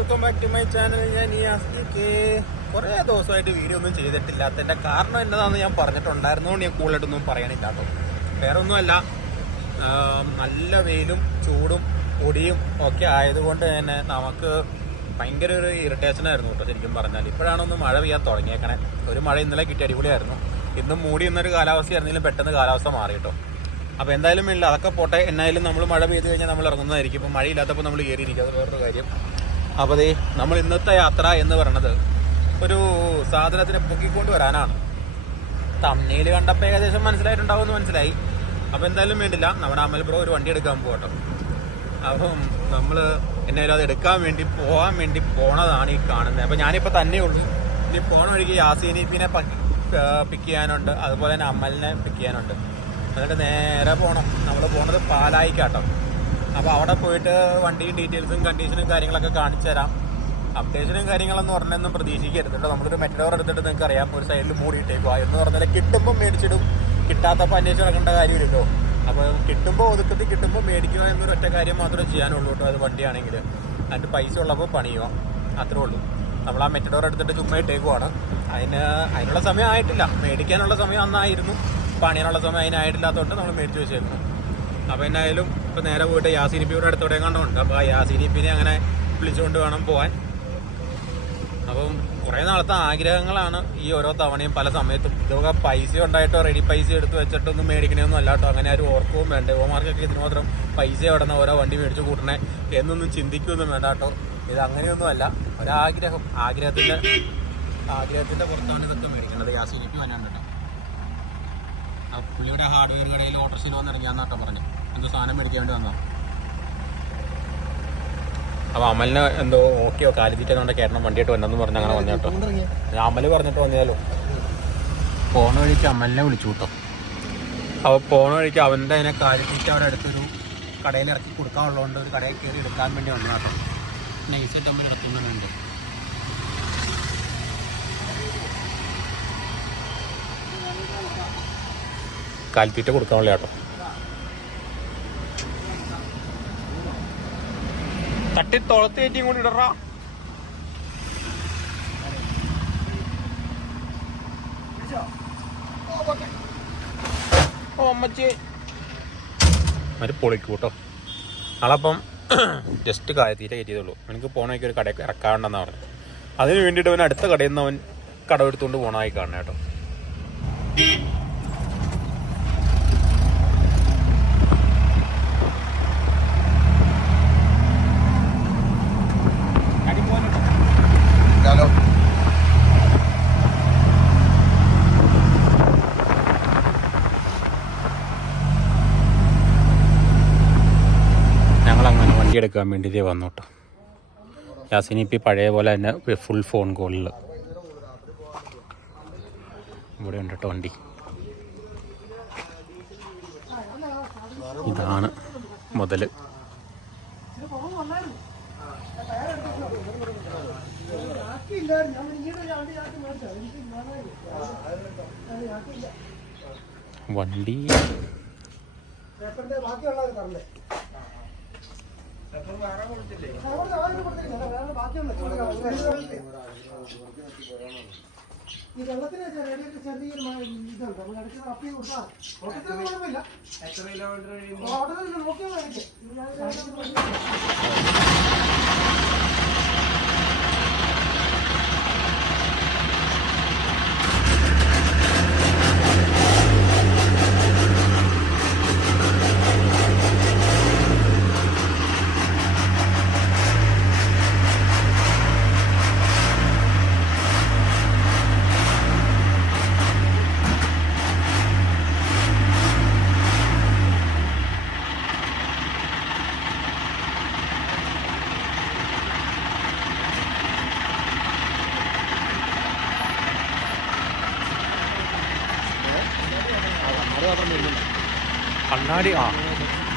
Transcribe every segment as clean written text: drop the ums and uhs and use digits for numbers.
Welcome back to my channel. ഞാൻ ഈ ആസ്തിക്ക് കുറേ ദിവസമായിട്ട് വീഡിയോ ഒന്നും ചെയ്തിട്ടില്ലാത്തതിൻ്റെ കാരണം എന്നതാണെന്ന് ഞാൻ പറഞ്ഞിട്ടുണ്ടായിരുന്നതുകൊണ്ട് ഞാൻ കൂടുതലായിട്ടൊന്നും പറയാനില്ല കേട്ടോ. വേറെ ഒന്നുമല്ല, നല്ല വെയിലും ചൂടും പൊടിയും ഒക്കെ ആയതുകൊണ്ട് തന്നെ നമുക്ക് ഭയങ്കര ഒരു ഇറിറ്റേഷനായിരുന്നു കേട്ടോ ശരിക്കും പറഞ്ഞാൽ. ഇപ്പോഴാണൊന്ന് മഴ പെയ്യാൻ തുടങ്ങിയേക്കണേ. ഒരു മഴ ഇന്നലെ കിട്ടി, അടിപൊളിയായിരുന്നു. ഇന്നും മൂടി എന്നൊരു കാലാവസ്ഥയായിരുന്നെങ്കിലും പെട്ടെന്ന് കാലാവസ്ഥ മാറി കേട്ടോ. അപ്പോൾ എന്തായാലും ഇല്ല, അതൊക്കെ പോട്ടെ. എന്നായാലും നമ്മൾ മഴ പെയ്ത് കഴിഞ്ഞാൽ നമ്മൾ ഇറങ്ങുന്നതായിരിക്കും. ഇപ്പോൾ മഴയില്ലാത്തപ്പോൾ നമ്മൾ കയറിയിരിക്കും, അത് വേറൊരു കാര്യം. അപ്പോൾ ദേ നമ്മൾ ഇന്നത്തെ യാത്ര എന്ന് പറയണത് ഒരു സാധനത്തിനെ പൊക്കിക്കൊണ്ട് വരാനാണ്. തമ്മിൽ കണ്ടപ്പോൾ ഏകദേശം മനസ്സിലായിട്ടുണ്ടാവുമെന്ന് മനസ്സിലായി. അപ്പോൾ എന്തായാലും വേണ്ടില്ല, നമ്മുടെ അമൽ ബ്രോ ഒരു വണ്ടി എടുക്കാൻ പോകട്ടോ. അപ്പം നമ്മൾ എന്നാലും അത് എടുക്കാൻ വേണ്ടി പോകാൻ വേണ്ടി പോണതാണ് ഈ കാണുന്നത്. അപ്പോൾ ഞാനിപ്പോൾ തന്നെ ഉള്ളൂ. ഇനി പോണ വഴിക്ക് യാസീനീപ്പിനെ പിക്ക് ചെയ്യാനുണ്ട്, അതുപോലെ തന്നെ അമലിനെ പിക്ക് ചെയ്യാനുണ്ട്. എന്നിട്ട് നേരെ പോകണം. നമ്മൾ പോണത് പാലായിക്കാട്ടോ. അപ്പോൾ അവിടെ പോയിട്ട് വണ്ടിയും ഡീറ്റെയിൽസും കണ്ടീഷനും കാര്യങ്ങളൊക്കെ കാണിച്ചു തരാം. അപ്ഡേഷനും കാര്യങ്ങളെന്ന് പറഞ്ഞൊന്നും പ്രതീക്ഷിക്കരുത് കേട്ടോ. നമ്മളൊരു മെറ്റഡോർ എടുത്തിട്ട് നിങ്ങൾക്ക് അറിയാം, ഒരു സൈഡിൽ മൂടിയിട്ടേക്കുക എന്ന് പറഞ്ഞാൽ കിട്ടുമ്പോൾ മേടിച്ചിടും, കിട്ടാത്തപ്പോൾ അന്വേഷിച്ച് നടക്കേണ്ട കാര്യമില്ലല്ലോ. അപ്പോൾ കിട്ടുമ്പോൾ ഒതുക്കത്തിൽ കിട്ടുമ്പോൾ മേടിക്കുക എന്നൊരു ഒറ്റ കാര്യം മാത്രമേ ചെയ്യാനുള്ളൂ കേട്ടോ. അത് വണ്ടിയാണെങ്കിൽ അതിൻ്റെ പൈസ ഉള്ളപ്പോൾ പണിയുക, അത്രേ ഉള്ളൂ. നമ്മൾ ആ മെറ്റഡോർ എടുത്തിട്ട് ചുമ്മാ ഇട്ടേക്കുവാണ്. അതിനുള്ള സമയം ആയിട്ടില്ല. മേടിക്കാനുള്ള സമയം അന്നായിരുന്നു, പണിയാനുള്ള സമയം അതിനായിട്ടില്ലാത്തതുകൊണ്ട് നമ്മൾ മേടിച്ച് വെച്ചേക്കുന്നു. അപ്പോൾ എന്നായാലും ഇപ്പോൾ നേരെ പോയിട്ട് യാസീനിപ്പിയുടെ അടുത്തോടെ കണ്ടുണ്ട്. അപ്പോൾ ആ യാസീനിപ്പിനെ അങ്ങനെ വിളിച്ചുകൊണ്ട് വേണം പോകാൻ. അപ്പം കുറേ നാളത്തെ ആഗ്രഹങ്ങളാണ് ഈ ഓരോ തവണയും പല സമയത്തും. ഇതൊക്കെ പൈസ ഉണ്ടായിട്ടോ റെഡി പൈസ എടുത്ത് വെച്ചിട്ടൊന്നും മേടിക്കണമെന്നും അല്ല കേട്ടോ. അങ്ങനെ ആരും ഓർക്കുകയും വേണ്ട. ഓമാർക്കൊക്കെ ഇതിന് മാത്രം പൈസ ഉടനെ ഓരോ വണ്ടി മേടിച്ച് കൂട്ടണേ എന്നൊന്നും ചിന്തിക്കുകയൊന്നും വേണ്ട കേട്ടോ. ഇത് അങ്ങനെയൊന്നുമല്ല, ഒരാഗ്രഹം, ആഗ്രഹത്തിൻ്റെ പുറത്താണ് ഇതൊക്കെ മേടിക്കേണ്ടത്. യാസീനിപ്പി വന്നാണ്ട് കേട്ടോ. ആ പുള്ളിയുടെ ഹാർഡ്വെയർ കടയിൽ ഓട്ടോറിക്ഷയിൽ വന്നിറങ്ങിയാന്ന് കേട്ടോ പറഞ്ഞു. എന്തോ സാധനം മേടിക്കാൻ വേണ്ടി വന്നോ. അപ്പോൾ അമലിന് എന്തോ ഓക്കെയോ കാലിത്തീറ്റ കൊണ്ട് കയറണം വണ്ടിയായിട്ട് വന്നെന്ന് പറഞ്ഞ് അങ്ങനെ വന്നു കേട്ടോ. അമൽ പറഞ്ഞിട്ട് വന്നതാലോ. പോണ വഴിക്ക് അമലിനെ വിളിച്ചു കേട്ടോ. അപ്പോൾ പോണ വഴിക്ക് അവൻ്റെ അതിനെ കാലിത്തീറ്റ അവിടെ അടുത്തൊരു കടയിൽ ഇറക്കി കൊടുക്കാനുള്ളതുകൊണ്ട് ഒരു കടയിൽ കയറി എടുക്കാൻ വേണ്ടി വന്നു കേട്ടോ. നൈസായിട്ട് അമ്മ ഇറക്കുന്നുണ്ട്. കാലിത്തീറ്റ കൊടുക്കാനുള്ള കേട്ടോ. തട്ടി തുളത്ത് കയറ്റിയും കൂടി ഇടറാ. ഓ അമ്മച്ചി അവര് പൊളിക്കൂ കേട്ടോ. ആളപ്പം ജസ്റ്റ് കാലിത്തീറ്റ കയറ്റിയതുള്ളൂ. എനിക്ക് പോകണമെങ്കിൽ ഒരു കടയിൽ ഇറക്കാണ്ടെന്നാണ് പറഞ്ഞത്. അതിന് വേണ്ടിയിട്ട് അവൻ അടുത്ത കടയിൽ നിന്ന് അവൻ കടമെടുത്തുകൊണ്ട് പോകണമായി കാണണം കേട്ടോ. ഞങ്ങളങ്ങനെ വണ്ടി എടുക്കാൻ വേണ്ടിയിട്ട് വന്നു കേട്ടോ. യാസീനിപ്പി പഴയ പോലെ തന്നെ ഫുൾ ഫോൺ കോളിൽ ഇവിടെ ഉണ്ട് കേട്ടോ വണ്ടി. ഇതാണ് മുതൽ. വണ്ടി ഈ വെള്ളത്തിന് ചെറിയൊരു ഇതുണ്ട്. നമ്മൾ ഇടയ്ക്ക് അപ്പി കൊടുത്താൽ കുഴപ്പമില്ല. എത്ര കിലോമീറ്റർ നോക്കിയാൽ മതി.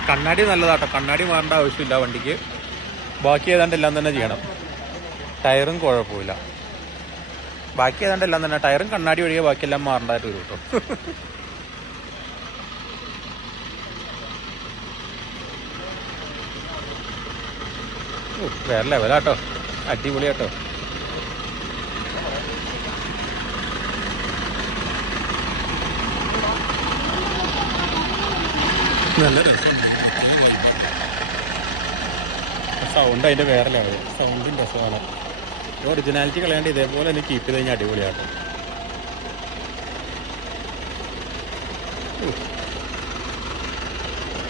കണ്ണാടി നല്ലതാട്ടോ. കണ്ണാടി മാറേണ്ട ആവശ്യമില്ല വണ്ടിക്ക്. ബാക്കി ഏതാണ്ട് എല്ലാം തന്നെ ചെയ്യണം. ടയറും കുഴപ്പമില്ല. ബാക്കി ഏതാണ്ട് എല്ലാം തന്നെ, ടയറും കണ്ണാടി ഒഴികെ ബാക്കിയെല്ലാം മാറേണ്ടതായിട്ട് വരും കേട്ടോ. വേറെ ലെവലാട്ടോ. അടിപൊളിയാട്ടോ. നല്ല രസമുണ്ട്. സൗണ്ട് അതിൻ്റെ വേറെ ലെവൽ. സൗണ്ടിൻ്റെ രസമാണ്. ഒറിജിനാലിറ്റി കളയാണ്ട് ഇതേപോലെ തന്നെ കീപ്പ് ചെയ്ത് കഴിഞ്ഞാൽ അടിപൊളിയാട്ടോ.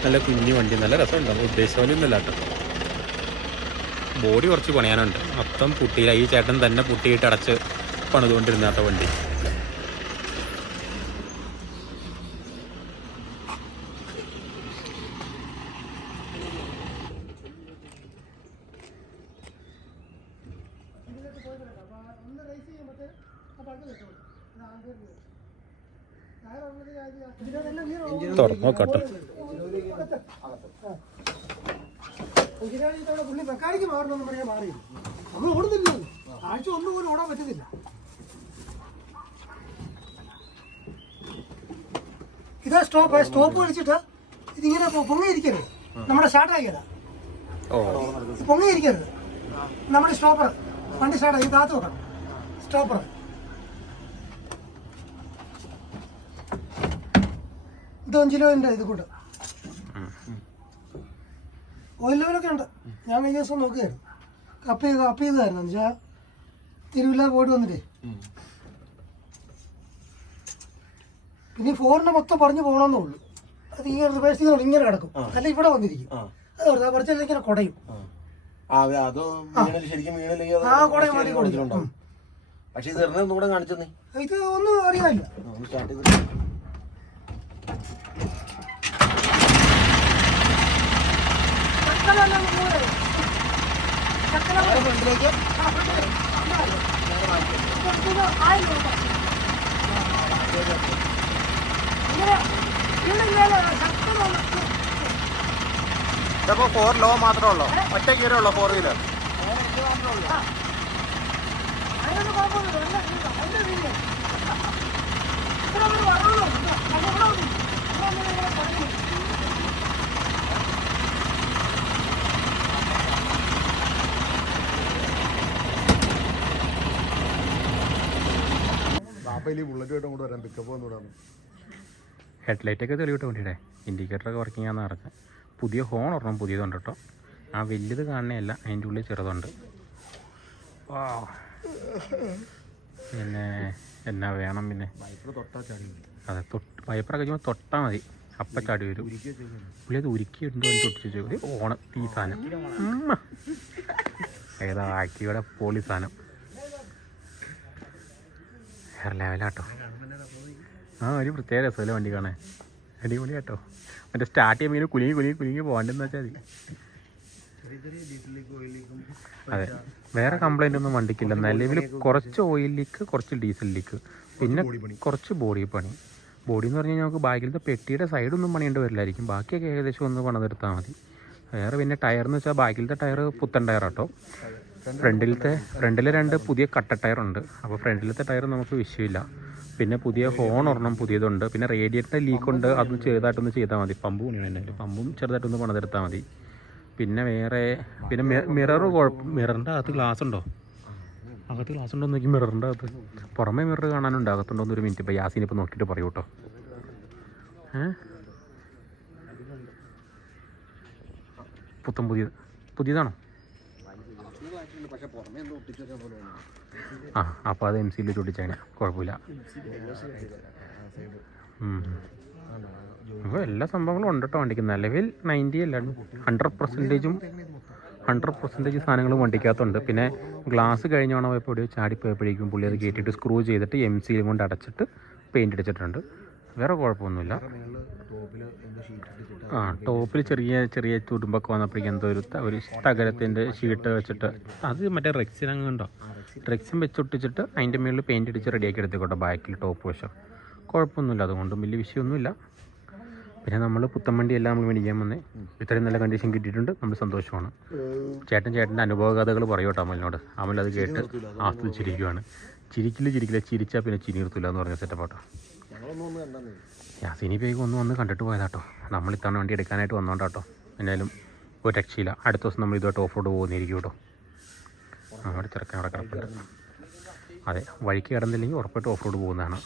നല്ല കുഞ്ഞു വണ്ടി, നല്ല രസമുണ്ടാവും. ഉദ്ദേശിച്ച പോലെ ഒന്നുമില്ല കേട്ടോ. ബോഡി കുറച്ച് പണിയാനുണ്ട്. മൊത്തം പുട്ടിയില്ല. ഈ ചേട്ടൻ തന്നെ പുട്ടിയിട്ട് അടച്ച് പണിതുകൊണ്ടിരുന്ന കേട്ടോ വണ്ടി. തുറന്നു നോക്കട്ടോ. മെക്കാനിക്ക് മാറണമെന്ന് പറയാൻ മാറി. നമ്മൾ ഓടുന്നില്ല, ആഴ്ച ഒന്നും പോലും ഓടാൻ പറ്റുന്നില്ല. ഇതാ സ്റ്റോപ്പ് കളിച്ചിട്ട് ഇതിങ്ങനെ പൊങ്ങിയിരിക്കരുത്. നമ്മുടെ സ്റ്റാർട്ടാക്കിയതാ, പൊങ്ങിയിരിക്കരുത്. നമ്മുടെ സ്റ്റോപ്പർ വണ്ടി സ്റ്റാർട്ടാക്കി താത്ത് വെക്കണം. സ്റ്റോപ്പർ ഇത് 5 കിലോന്റെ ഇത് കൂട്ട് ഓയിൽ ലെവലൊക്കെ ഉണ്ട്. ഞാൻ കഴിഞ്ഞ ദിവസം നോക്കുകയായിരുന്നു. കപ്പ് ചെയ്തതായിരുന്നു. എന്നുവെച്ചാൽ തിരുവില്ല പോയിട്ട് വന്നിട്ടേ. പിന്നെ ഫോറിന്റെ മൊത്തം പറഞ്ഞു പോകണമെന്നേ ഉള്ളൂ. അത് ഇങ്ങനെ റിവേഴ്സ് ചെയ്തോളൂ, ഇങ്ങനെ കിടക്കും. അല്ല ഇവിടെ വന്നിരിക്കും. അത് കുറച്ചെല്ലാം ഇങ്ങനെ കുടയും. കുടയും മതി കൊടുക്കും. പക്ഷെ ഇത് ഒന്നുകൂടെ കാണിച്ചെന്നേ. ഇത് ഒന്നും അറിയാനില്ല. ഇതപ്പോ 4 ലോ മാത്രമേ ഉള്ളൂ, ഒറ്റ ഗിയറേ ഉള്ളൂ 4 വീലർ. ഹെഡ്ലൈറ്റൊക്കെ തെളിവിട്ട് വേണ്ടിയിട്ടേ. ഇൻഡിക്കേറ്ററൊക്കെ വർക്കിംഗ് ആണെന്ന് പറഞ്ഞത്. പുതിയ ഹോൺ ഒരെണ്ണം പുതിയതുണ്ട് കേട്ടോ. ആ വലുത് കാണുന്നതല്ല, അതിൻ്റെ ഉള്ളിൽ ചെറുതുണ്ട്. പിന്നെ എന്നാ വേണം പിന്നെ? അതെ, വൈപ്പറൊക്കെ ചുമ്മാ തൊട്ടാൽ മതി, അപ്പം ചാടി വരും. പുള്ളി അത് ഉരുക്കിയിട്ടുണ്ടോ എന്ന് തൊട്ടിച്ചു. ഒരു ഓണം ഈ സാധനം ഏതാ ആക്കിയുടെ പോളി സാധനം. വേറെ ലെവലാട്ടോ. ഒരു പ്രത്യേക രസമല്ലേ വണ്ടി കാണാൻ. അടിപൊളി കേട്ടോ. മറ്റേ സ്റ്റാർട്ട് ചെയ്യുമ്പോൾ കുലുങ്ങി പോകണ്ടെന്ന് വെച്ചാൽ മതി. അതെ, വേറെ കംപ്ലൈൻ്റ് ഒന്നും വണ്ടിക്കില്ല. നിലവിൽ കുറച്ച് ഓയിൽ ലീക്ക്, കുറച്ച് ഡീസൽ ലീക്ക്, പിന്നെ കുറച്ച് ബോഡി പണി. ബോഡി എന്ന് പറഞ്ഞു കഴിഞ്ഞാൽ നമുക്ക് ബാക്കിലത്തെ പെട്ടിയുടെ സൈഡൊന്നും പണിയേണ്ടി വരില്ലായിരിക്കും. ബാക്കിയൊക്കെ ഏകദേശം ഒന്ന് പണിതെടുത്താൽ മതി. വേറെ പിന്നെ ടയർ എന്ന് വെച്ചാൽ ബാക്കിലത്തെ ടയർ പുത്തൻ ടയർ കേട്ടോ. ഫ്രണ്ടിൽ 2 പുതിയ കട്ട ടയറുണ്ട്. അപ്പോൾ ഫ്രണ്ടിലത്തെ ടയർ നമുക്ക് വിഷയമില്ല. പിന്നെ പുതിയ ഹോൺ ഒരെണ്ണം പുതിയതുണ്ട്. പിന്നെ റേഡിയേറ്റർ ലീക്കുണ്ട്, അതും ചെറുതായിട്ടൊന്ന് ചെയ്താൽ മതി. പമ്പ് പണിയാണ് എൻ്റെ, പമ്പും ചെറുതായിട്ടൊന്ന് പണിതെടുത്താൽ മതി. പിന്നെ മിറർ മിററിൻ്റെ അകത്ത് ഗ്ലാസ് ഉണ്ടോ? അകത്ത് ഗ്ലാസ് ഉണ്ടോ എന്ന് നോക്കി. മിററിൻ്റെ അകത്ത് പുറമേ മിറർ കാണാനുണ്ട്, അകത്തുണ്ടോന്ന് 1 മിനിറ്റ് ഇപ്പോൾ യാസീനിപ്പോൾ നോക്കിയിട്ട് പറയൂ കേട്ടോ. പുതിയതാണോ? അപ്പോൾ അത് MC ചൊട്ടിച്ചാണ്, കുഴപ്പമില്ല. അപ്പോൾ എല്ലാ സംഭവങ്ങളും ഉണ്ട് കേട്ടോ വണ്ടിക്ക്. നിലവിൽ 90 അല്ല 100% സാധനങ്ങളും വണ്ടിക്കകത്തുണ്ട്. പിന്നെ ഗ്ലാസ് കഴിഞ്ഞോണം പോയപ്പോൾ ചാടിപ്പോയപ്പോഴേക്കും പുള്ളി അത് കയറ്റിയിട്ട് സ്ക്രൂ ചെയ്തിട്ട് MC കൊണ്ട് അടച്ചിട്ട് പെയിൻ്റ് അടിച്ചിട്ടുണ്ട്. വേറെ കുഴപ്പമൊന്നുമില്ല. ടോപ്പിൽ ചെറിയ തുരുമ്പൊക്കെ വന്നപ്പോഴേക്കും എന്തോ ഒരു തകരത്തിൻ്റെ ഷീട്ട് വെച്ചിട്ട്, അത് മറ്റേ റെക്സിനങ്ങ് ഉണ്ടോ, റെക്സിൻ വെച്ചൊട്ടിച്ചിട്ട് അതിൻ്റെ മുകളിൽ പെയിൻ്റ് അടിച്ച് റെഡിയാക്കി എടുത്തേക്കോട്ടെ ബാക്കിൽ ടോപ്പ് വശം. കുഴപ്പമൊന്നുമില്ല, അതുകൊണ്ടും വലിയ വിഷയമൊന്നുമില്ല. പിന്നെ നമ്മൾ പുത്തൻ വണ്ടിയെല്ലാം നമ്മൾ മേടിക്കാൻ വന്നേ. ഇത്രയും നല്ല കണ്ടീഷൻ കിട്ടിയിട്ടുണ്ട്, നമ്മൾ സന്തോഷമാണ്. ചേട്ടൻ്റെ അനുഭവ കഥകൾ പറയൂട്ടോ അമലിനോട്. അമൽ അത് കേട്ട് ആസ്വദിച്ചിരിക്കുകയാണ്. ചിരിക്കില്ല, ചിരിച്ചാൽ പിന്നെ ചിരി നിർത്തില്ല എന്ന് പറഞ്ഞ സെറ്റപ്പാട്ടോ. യാസീനിപ്പേക്ക് വന്ന് കണ്ടിട്ട് പോയതാട്ടോ. നമ്മൾ ഇത്തവണ വണ്ടി എടുക്കാനായിട്ട് വന്നോണ്ടാട്ടോ. എന്തായാലും ഒരു രക്ഷയില്ല. അടുത്ത ദിവസം നമ്മൾ ഇതുമായിട്ട് ഓഫ് റോഡ് പോകുന്നിരിക്കും കേട്ടോ. അവിടെ ചെറുക്കൻ അവിടെ കിടപ്പുണ്ട്. അതെ, വഴിക്ക് കിടന്നില്ലെങ്കിൽ ഉറപ്പായിട്ട് ഓഫ് റോഡ് പോകുന്നതാണ്.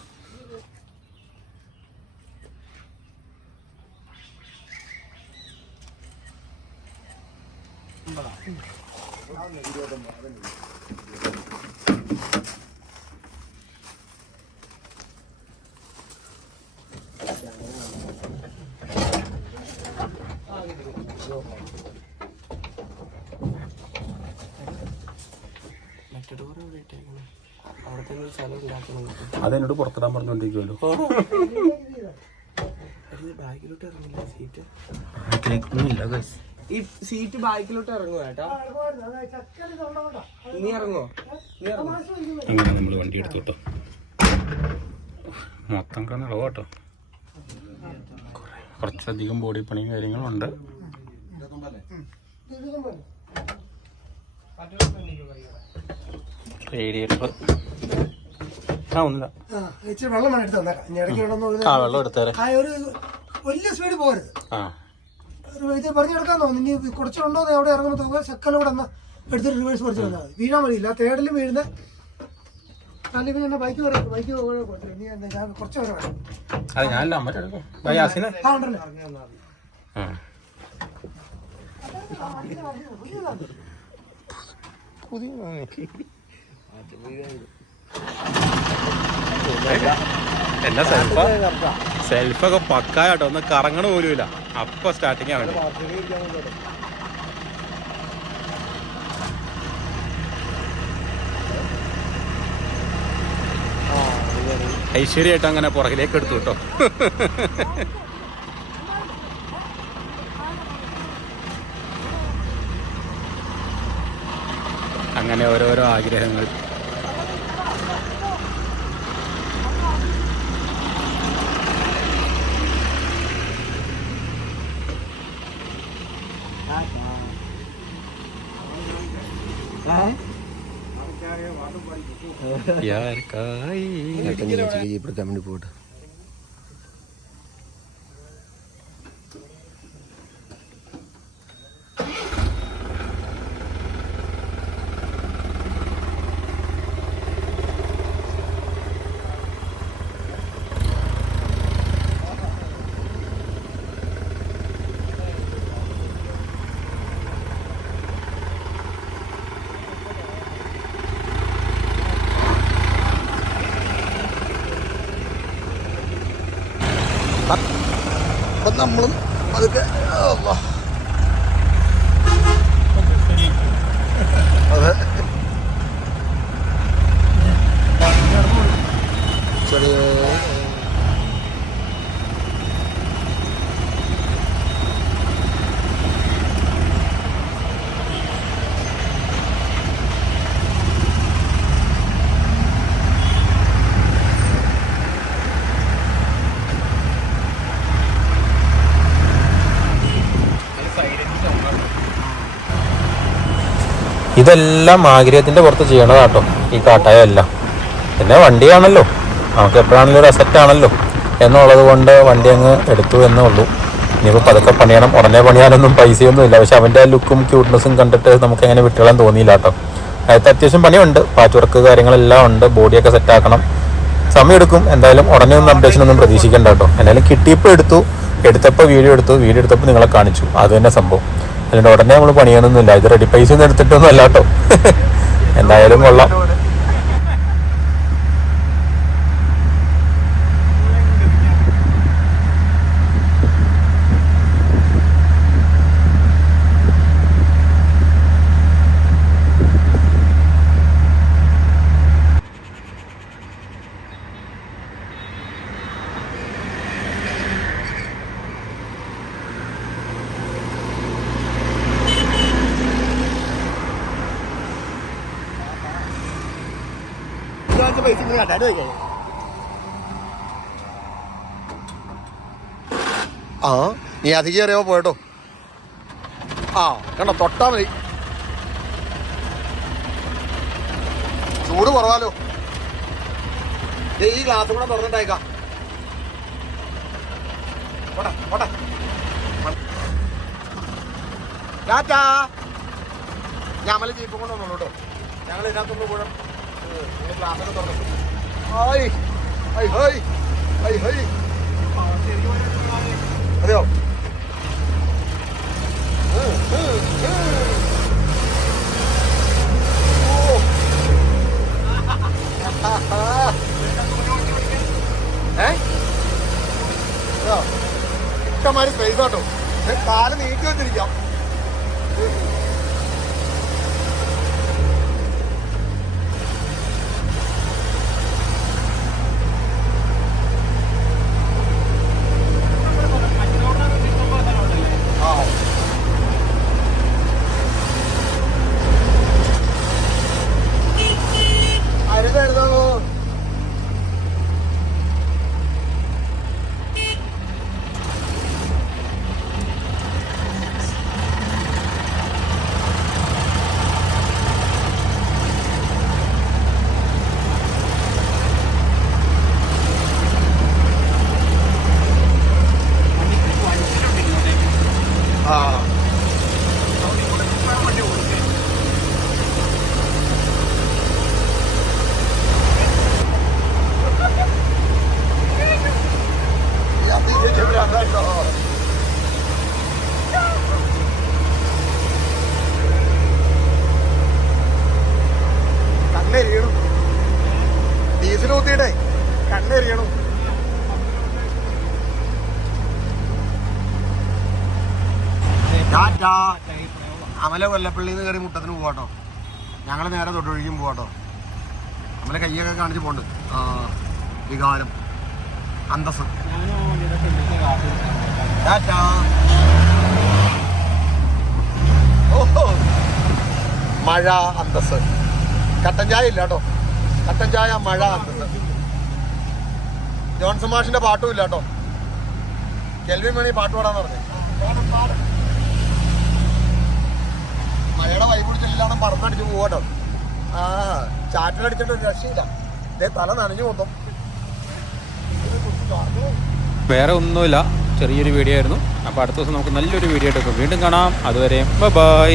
അതെന്നോട് പുറത്തിടാൻ പറഞ്ഞോണ്ടിരിക്കുമല്ലോ. ഈ സീറ്റ് ബാക്കിലോട്ട് ഇറങ്ങുക കേട്ടോ. നീ ഇറങ്ങോ? അങ്ങനെ നമ്മൾ വണ്ടി എടുത്തു കേട്ടോ. മൊത്തം കിടന്നിളവ് കേട്ടോ. കുറച്ചധികം ബോഡി പണിയും കാര്യങ്ങളുണ്ട്. റേഡിയേറ്റർ ഇച്ചിരി വെള്ളം വേണം എടുത്ത് തന്നേക്കാം. ഇനി ഇടയ്ക്ക് വെള്ളം എടുത്തേരെ. ഒരു വലിയ സ്പീഡ് പോകരുത്. ഇത് പറഞ്ഞു എടുക്കാൻ തോന്നുന്നു. ഇനി കുറച്ചുണ്ടോ അവിടെ ഇറങ്ങുമ്പോൾ തോന്നുക ശക്കലോടെ എന്നാൽ എടുത്തിട്ട് റിവേഴ്സ് കുറച്ച് വന്നാൽ മതി. വീഴാൻ മതിയില്ല. തേടലും വീഴുന്ന അല്ലെങ്കിൽ പിന്നെ ബൈക്ക് കുറച്ച് വരെ വേണം. എന്നാ സെൽഫൊക്കെ പക്കാട്ടോ. ഒന്ന് കറങ്ങണ പോലുമില്ല. അപ്പൊ സ്റ്റാർട്ടിങ് ആവണ്ടേ. ഐശ്വര്യമായിട്ട് അങ്ങനെ പുറകിലേക്ക് എടുത്തു കേട്ടോ. അങ്ങനെ ഓരോരോ ആഗ്രഹങ്ങൾ. പോട്ടെ. നമ്മളും അതൊക്കെ അതെ ചെറിയ ഇതെല്ലാം ആഗ്രഹത്തിന്റെ പുറത്ത് ചെയ്യണതാട്ടോ ഈ കാട്ടായ എല്ലാം. പിന്നെ വണ്ടിയാണല്ലോ, നമുക്ക് എപ്പോഴാണെങ്കിലും ഒരു അസറ്റ് ആണല്ലോ എന്നുള്ളത് കൊണ്ട് വണ്ടി അങ്ങ് എടുത്തു എന്നേ ഉള്ളൂ. ഇനിയിപ്പോൾ പതുക്കെ പണിയണം. ഉടനെ പണിയാനൊന്നും പൈസയൊന്നും ഇല്ല. പക്ഷെ അവൻ്റെ ലുക്കും ക്യൂട്ട്നെസ്സും കണ്ടിട്ട് നമുക്ക് അങ്ങനെ വിട്ടുകളാൻ തോന്നിയില്ല കേട്ടോ. അതിനകത്ത് അത്യാവശ്യം പണിയുണ്ട്. പാച്ച് വർക്ക് കാര്യങ്ങളെല്ലാം ഉണ്ട്. ബോഡിയൊക്കെ സെറ്റാക്കണം. സമയമെടുക്കും. എന്തായാലും ഉടനെ ഒന്നും അപ്ഡേഷനൊന്നും പ്രതീക്ഷിക്കേണ്ട കേട്ടോ. എന്തായാലും കിട്ടിയപ്പോൾ എടുത്തപ്പോൾ വീഡിയോ എടുത്തപ്പോൾ നിങ്ങളെ കാണിച്ചു. അത് തന്നെ സംഭവം. അതിൻ്റെ ഉടനെ നമ്മൾ പണിയാനൊന്നുമില്ല. ഇത് റെഡി പൈസ ഒന്നും എടുത്തിട്ടൊന്നും അല്ല കേട്ടോ. എന്തായാലും കൊള്ളാം. ആ നീ അധികം അറിയാമോ പോയിട്ടോ. ആ കണ്ടോ, തൊട്ടാ മതി. ചൂട് കുറവാലോ. ഈ ഗ്ലാസ് കൂടെ തുറന്നിട്ടേക്കാം. ഞാൻ ജീപ്പും കൊണ്ട് വന്നോളൂ കേട്ടോ. ഞങ്ങൾ ഇതിനകത്തൊന്ന് മുഴുവൻ ക്ലാസ്സൊക്കെ തുറന്നു. Hi hi hi hi hi. അതെയോ? ഇഷ്ടമാതിരി സ്പേസ് ആട്ടോ. കാല് നീട്ടി വെച്ചിരിക്കാം. അരുതായിരുന്നോ? കണ്ണെരിയണം. ഡീസൽ ഊത്തിയിട്ടേ കണ്ണെരിയണം. ടാറ്റാ. അമല കൊല്ലപ്പള്ളിന്ന് കയറി മുട്ടത്തിന് പോവാട്ടോ. ഞങ്ങൾ നേരെ തൊട്ടൊഴുകിയും പോവാട്ടോ. അമല കയ്യൊക്കെ കാണിച്ച് പോണ്ട്. വികാരം, അന്തസ്. ടാറ്റാ. ഓഹോ, മഴ, അന്തസ്. കട്ടൻ ചായ ഇല്ല കേട്ടോ. കട്ടൻ ചായ, മഴ, അന്തസ്. ജോൺസൺ മാഷിന്റെ പാട്ടും ഇല്ല കേട്ടോ. കെൽവിൻ മണി പാട്ട് പാടാന്ന് പറഞ്ഞു. മഴയുടെ വൈ പിടിച്ചില്ലാതെ പറന്നടിച്ച് പോവാട്ടോ. ചാറ്റിലടിച്ചിട്ട് ഒരു രക്ഷയില്ല. ഇതേ തല നനഞ്ഞു മൊത്തം. വേറെ ഒന്നുമില്ല, ചെറിയൊരു വീഡിയോ ആയിരുന്നു. അപ്പോൾ അടുത്ത ദിവസം നമുക്ക് നല്ലൊരു വീഡിയോ ആയിട്ട് വീണ്ടും കാണാം. അതുവരെ ബൈ.